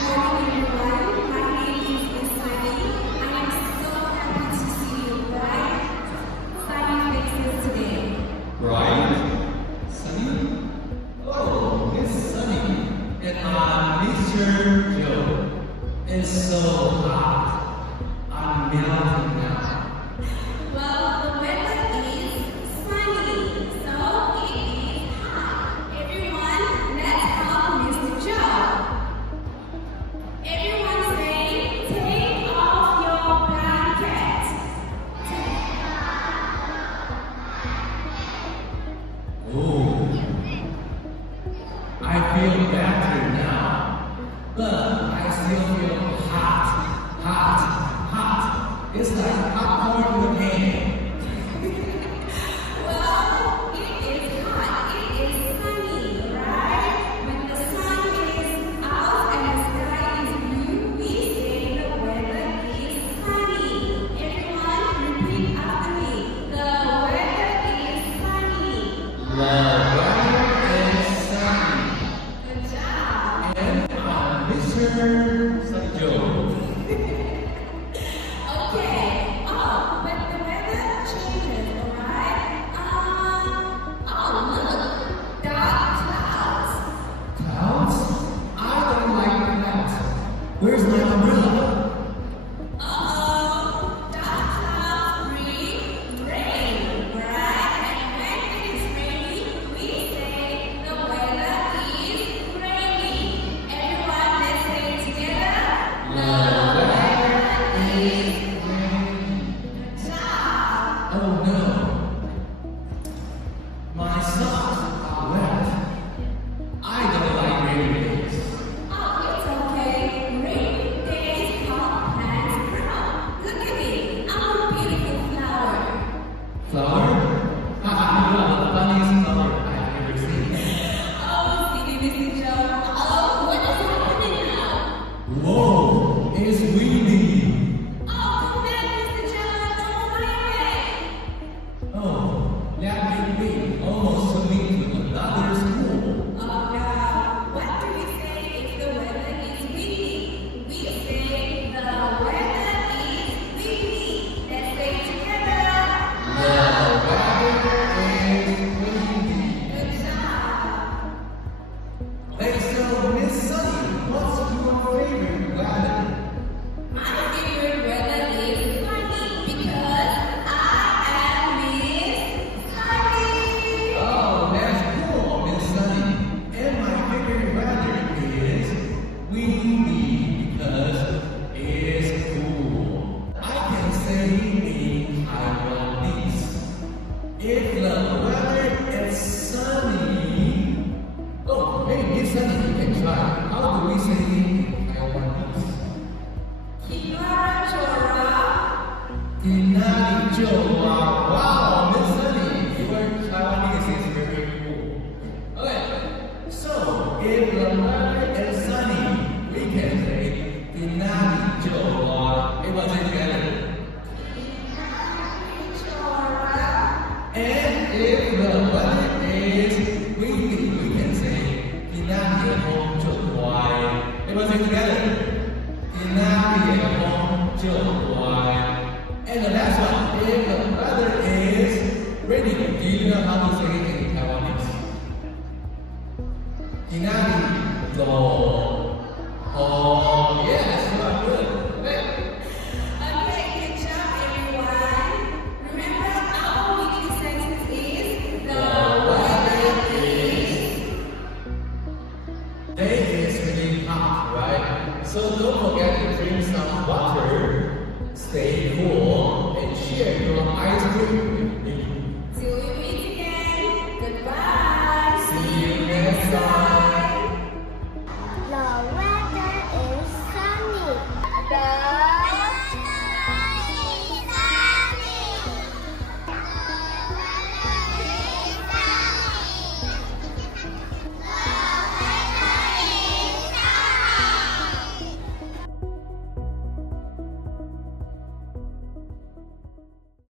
morning, everyone. My name is Miss Sunny. I am so happy to see you bright, sunny faces today. Bright? Sunny? Oh, it's sunny. And I'm Mr. Joe. It's so hot. I'm melting now. Well, the weather is sunny, so it is hot. Everyone, let's help Mr. Joe. Everyone say, take off your blanket. Oh, I feel better now, but I still feel hot, hot, hot. It's like popcorn again. Well, it is hot. It is sunny, right? When the sun is out and the sky is blue, we say the weather is sunny. Everyone, repeat after me. The weather is sunny. The weather is sunny. Good job. And I'm Mr. Sunny Joe. Okay. Oh, but the weather changes, alright? Oh, look. Dark clouds. Clouds? I don't like clouds. Where's my umbrella? Uh-oh, dark clouds bring rain, right? And when it is raining, we say the weather is rainy. Everyone, let's say it together. The weather is raining. good job. Oh no. My socks are wet. I don't like rainy days. Oh, it's okay. Rainy days help plants grow. Look at me. I'm a beautiful flower. Flower? Haha, you are the funniest flower I've ever seen. Oh, Stevie, Missy Joe. Oh, what is happening now? Whoa, it's windy. Oh, come back, Mr. Joe. Don't fly away. Oh, that made me almost took me to another school. Oh, no. What do we say if the weather is windy? We say the weather is windy. Let's say it together. The weather is windy. Good job. Hey, so Miss Sunny, what's your favorite weather? My favorite weather is sunny because I am Miss Sunny. Oh, that's cool, Miss Sunny. And my favorite weather is windy because it's cool. I can say in Taiwanese, if the weather is sunny. Oh, hey, Miss Sunny, you can try. How do we say in Taiwanese? Kinara Chora. Inani Joa. Wow, Miss Sunny, your Taiwanese is very cool. Okay, so if the weather is sunny, we can say Inani Joa. Everyone say together. Chora. And if the weather is windy, we can say Inani Joa. Everyone say together. Inani Joa. And the last one, if the weather is raining, do you know how to say